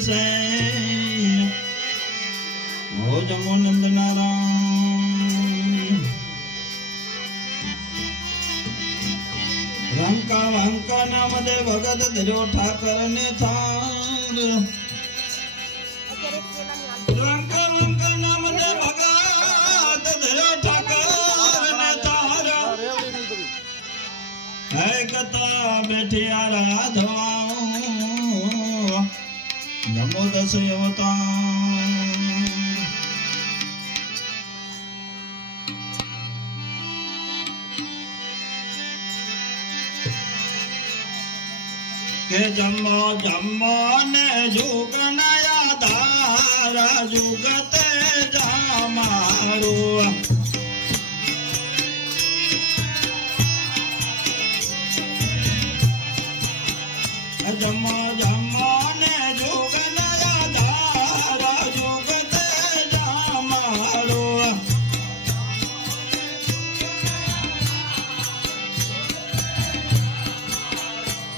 છે. હો જમો નંદ નારાયણ. રંકા વંકા નામ દે ભગત ધજો ઠાકર ને થાર રંકા વંકા નામ દે ભગત ધજો ઠાકર ને હે દસ અવતાર કે જમો જમો ને જુગ નયા ધારા જુગતે જામારું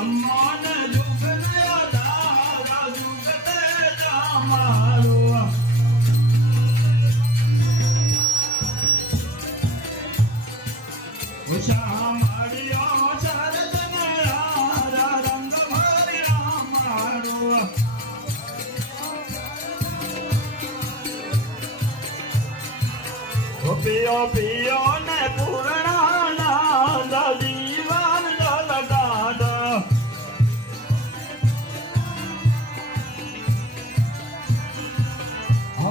જમો જમો ને જુગ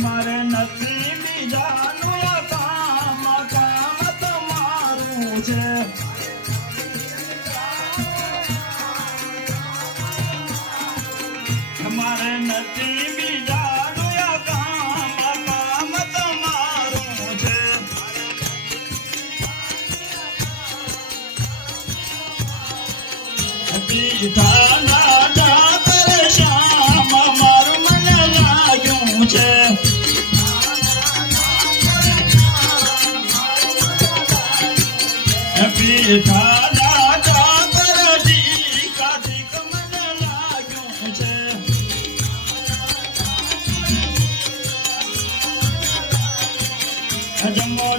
અમારે નથી બીજાનું કામ કામ છે. મારે નથી બીજાનું કામ કામ તમારું છે. જમો